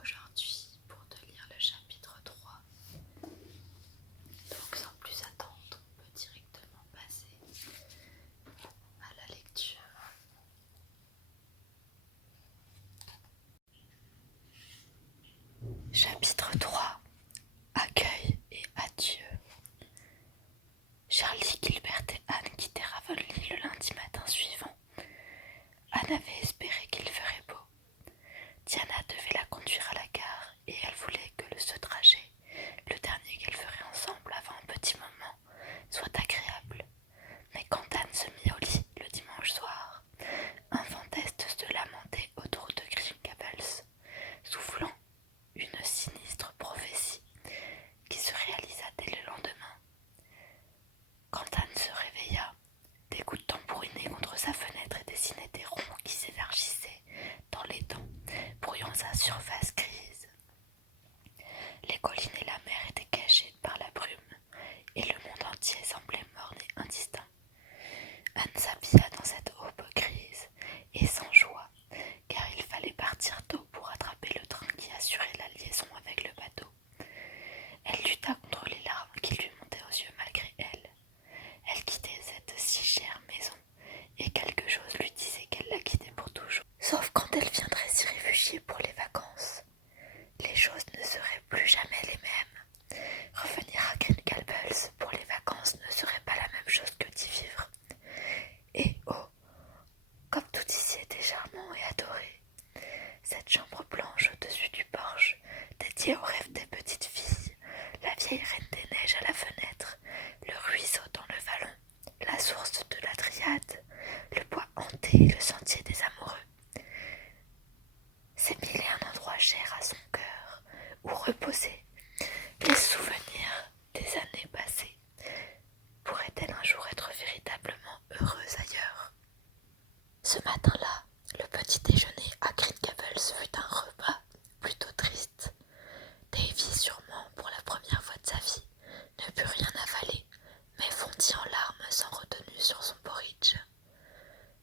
aujourd'hui pour te lire le chapitre 3. Donc sans plus attendre, on peut directement passer à la lecture. Chapitre 3. Accueil et adieu. Charlie, Gilbert et Anne quittèrent Avonlea le lundi matin suivant. Anne avait espéré qu'il ferait beau. Diana devait la conduire à la gare et elle voulait que ce trajet, le dernier qu'elle ferait ensemble avant un petit moment, soit agréable. Mais quand Anne se mit au lit le dimanche soir, un vent d'est se lamentait autour de Green Gables, soufflant une sinistre prophétie qui se réalisa dès le lendemain. Quand Anne se réveilla, des gouttes tambourinaient contre sa fenêtre et dessinaient des ronds qui s'élargissaient dans les dents, brouillant sa surface grise. Les collines et la mer étaient cachées par la brume, et le monde entier semblait morne et indistinct. Anne s'habilla dans cette aube grise, et sans joie, car il fallait partir tôt pour attraper le train qui assurait la liaison avec le bateau. Elle lutta contre les larmes qui lui montaient aux yeux malgré elle. Elle quittait cette si chère maison, et quelque chose lui disait qu'elle la quittait pour toujours. Sauf quand elle viendrait s'y réfugier pour les vacances. Les choses ne seraient plus jamais les mêmes. Revenir à Green Gables pour les vacances ne serait pas la même chose que d'y vivre. Et oh, comme tout ici était charmant et adoré. Cette chambre blanche au-dessus du porche, dédiée aux rêves des petites filles, la vieille reine des neiges à la fenêtre, le ruisseau dans le vallon, la source de la Dryade, le bois hanté et le sentier des amoureux. C'est mille et un endroits chers à son cœur, où reposaient les souvenirs des années passées. Pourrait-elle un jour être véritablement heureuse ailleurs? Ce matin-là, le petit déjeuner à Green Gables fut un repas plutôt triste. Davy, sûrement pour la première fois de sa vie, ne put rien avaler, mais fondit en larmes sans retenue sur son porridge.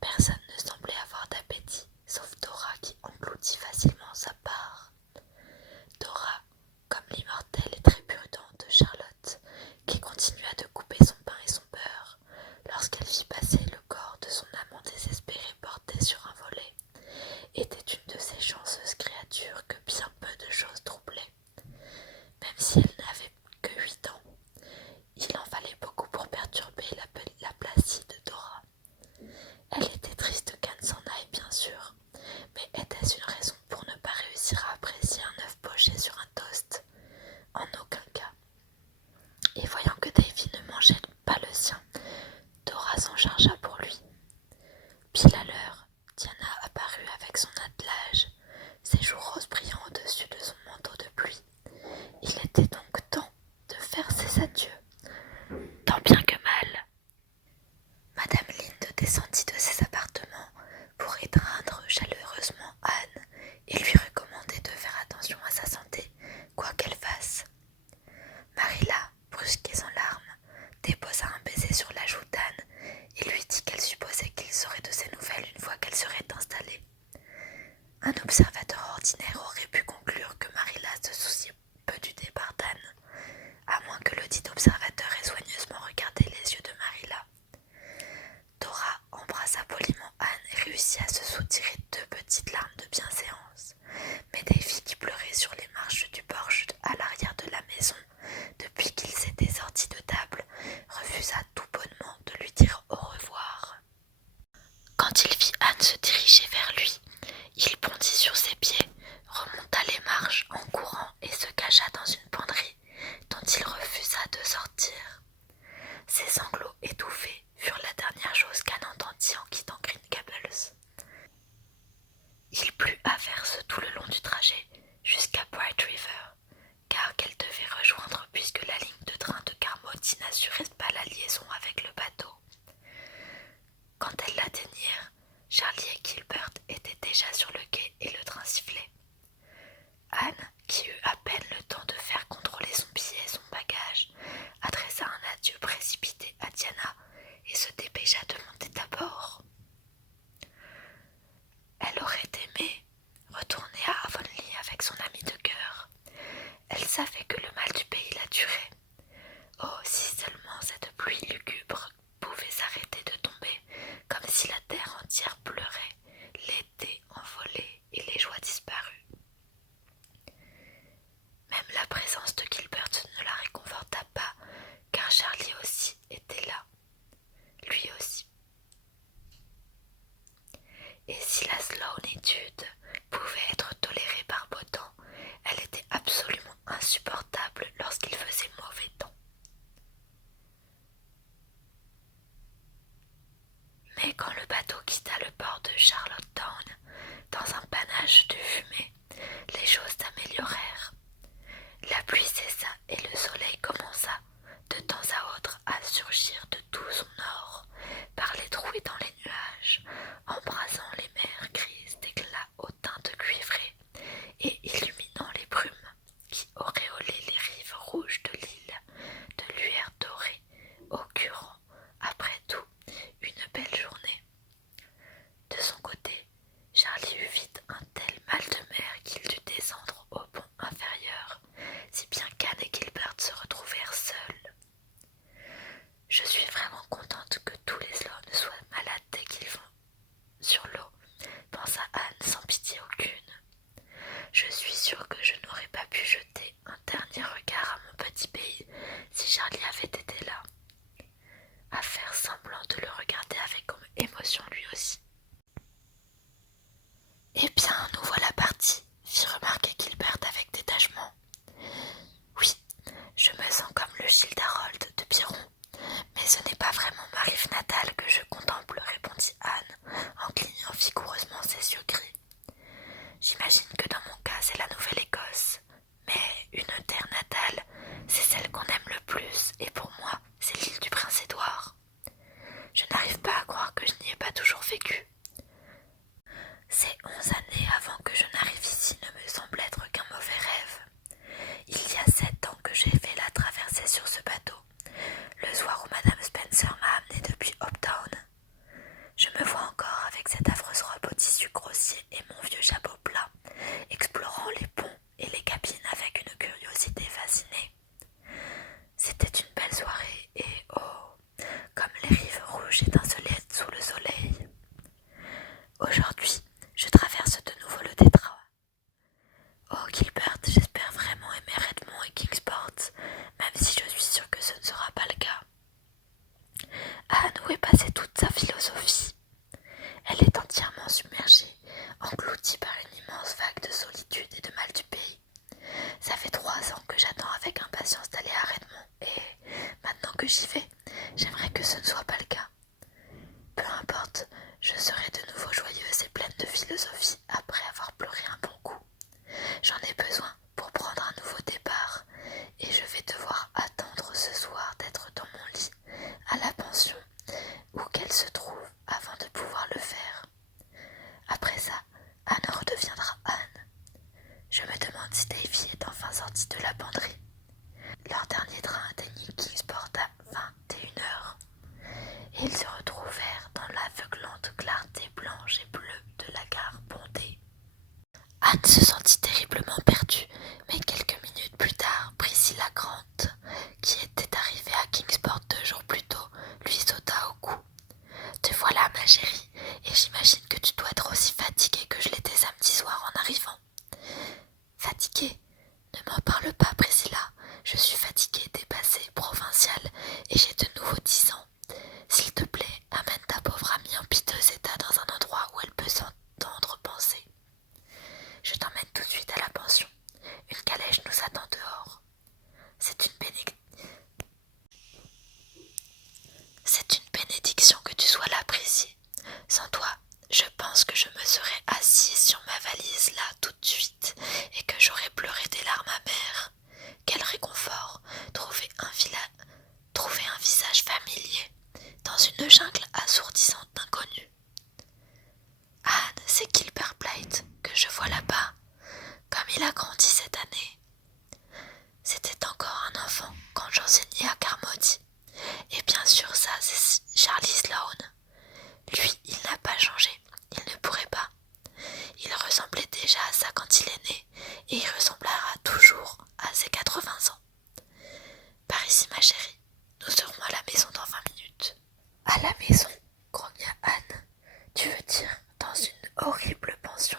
Personne ne semblait avoir d'appétit, sauf Dora qui engloutit facilement sa part. Dora, comme l'immortelle et très prudente Charlotte, qui continua de couper son pain et son beurre, lorsqu'elle vit passer le corps de son amant désespéré porté sur un volet, était une de ces chanceuses créatures que bien peu de choses troublaient. Même si elle n'avait que 8 ans, il en fallait beaucoup pour perturber la placide Dora. Elle était triste qu'Anne s'en aille, bien sûr, mais était-ce une raison pour ne pas réussir à apprécier un œuf poché sur un toast? En aucun cas. Et voyant que Davy ne mangeait pas le sien, Dora s'en chargea pour lui. Pile à l'heure, Diana apparut avec son attelage, ses joues roses brillant au-dessus de son manteau de pluie. Il était donc temps de faire ses adieux. Tant bien que mal. Madame Linde descendit de ses appartements pour étreindre chaleureusement Anne et lui recommander de faire attention à sa santé, quoi qu'elle fasse. Marilla, brusquée en larmes, déposa un baiser sur la joue d'Anne et lui dit qu'elle supposait qu'il saurait de ses nouvelles une fois qu'elle serait installée. Un observateur ordinaire aurait pu conclure que Marilla se souciait peu du départ d'Anne, à moins que le dit observateur ait soigneusement regardé les yeux de Marilla. Dora embrassa poliment Anne et réussit à se soutirer 2 petites larmes de bienséance. Mais Davy, qui pleurait sur les marches du porche à l'arrière de la maison, depuis qu'ils s'étaient sortis de table, refusa tout bonnement de lui dire au revoir. Quand il vit Anne se diriger vers lui, il bondit sur ses pieds, remonta les marches en courant et se cacha dans une penderie dont il refusa de sortir. Ses sanglots étouffés furent la dernière chose qu'Anne entendit en quittant Green Gables. Il plut à faire vécu. Ces 11 années avant que je n'arrive ici ne me semblent être qu'un mauvais rêve. Il y a 7 ans que j'ai fait la traversée sur ce bateau, le soir où Madame Spencer m'a amené depuis Hopetown. Je me vois encore avec cette affreuse robe au tissu grossier et mon vieux chapeau plat, explorant les ponts et les cabines avec une curiosité fascinée. C'était une belle soirée et oh, comme les rives rouges étincelaient sous le soleil. Aujourd'hui, je traverse de nouveau le détroit. Oh Gilbert, j'espère vraiment aimer Redmond et Kingsport, même si je suis sûre que ce ne sera pas le cas. Anne, où est passée toute sa philosophie? Elle est entièrement submergée, engloutie par une immense vague de solitude et de mal du pays. Ça fait 3 ans que j'attends avec impatience d'aller à Redmond et, maintenant que j'y vais, j'aimerais que ce ne soit pas le cas. Peu importe, je serai de nouveau joyeuse et pleine de philosophie après avoir pleuré un bon coup. J'en ai besoin pour prendre un nouveau départ et je vais devoir attendre ce soir d'être dans mon lit à la pension où qu'elle se trouve avant de pouvoir le faire. Après ça, Anne redeviendra Anne. Je me demande si Davy est enfin sorti de la penderie. Leur dernier train atteignit Kingsport à 21h et ils se retrouvèrent dans l'aveuglante clarté blanche et bleue de la gare bondée. Anne se sentit terriblement perdue, mais quelques minutes plus tard, Priscilla Grant, qui était arrivée à Kingsport 2 jours plus tôt, lui sauta au cou. « Te voilà, ma chérie, et j'imagine que tu dois être aussi fatiguée que je l'étais samedi soir en arrivant. » « Fatiguée? Ne m'en parle pas, Priscilla. Je suis fatiguée, dépassée, provinciale, et j'ai de nouveau 10 ans. S'il te plaît, amène ta pauvre amie en piteux état dans un endroit où elle peut s'entendre penser. Je t'emmène tout de suite à la pension. Une calèche nous attend dehors. C'est une bénédiction que tu sois là, Prissy. Sans toi, je pense que je me serais assise sur ma valise là tout de suite et que j'aurais pleuré des larmes amères. Quel réconfort, trouver un visage familier dans une jungle assourdissante d'inconnus. Anne, c'est Gilbert Blythe que je vois là-bas, comme il a grandi cette année. C'était encore un enfant quand j'enseignais à Carmody. Et bien sûr, ça, c'est Charlie Sloane. Lui, il n'a pas changé, il ne pourrait pas. Il ressemblait déjà à ça quand il est né, et il ressemblera toujours à ses 80 ans. Par ici, ma chérie, nous serons à la maison dans 20 minutes. À la maison, grogna Anne. Tu veux dire dans une horrible pension,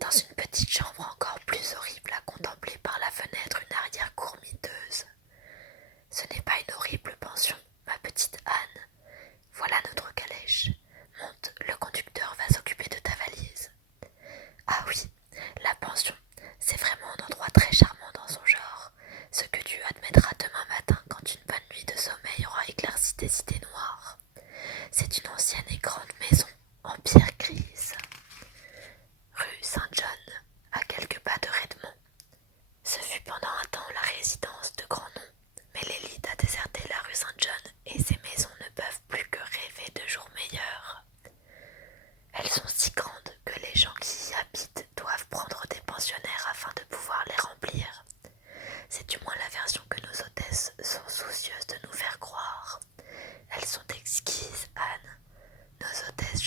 dans une petite chambre encore plus horrible à contempler par la fenêtre une arrière-cour miteuse. Ce n'est pas une horrible pension, ma petite Anne. Voilà notre calèche. Monte, le conducteur va s'occuper de ta valise. Ah oui, la pension, c'est vraiment un endroit très charmant dans son genre, ce que tu admettras demain matin quand une bonne nuit de sommeil aura éclairci tes idées noires. C'est une ancienne et grande maison en pierre grise. Rue Saint-John, à quelques pas de Redmond. Ce fut pendant un temps la résidence de grands noms, mais l'élite a déserté la rue Saint-John et ces maisons ne peuvent plus que rêver de jours meilleurs. Elles sont si grandes que les gens qui y habitent doivent prendre des pensionnaires afin de pouvoir les remplir. C'est du moins la version que nos hôtesses sont soucieuses de nous faire croire. Elles sont exquises, Anne. Nos hôtesses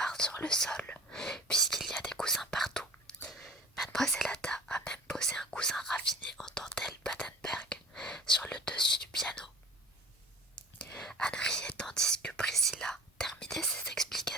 part sur le sol, puisqu'il y a des coussins partout. Mademoiselle Ada a même posé un coussin raffiné en dentelle Badenberg sur le dessus du piano. Anne riait tandis que Priscilla terminait ses explications.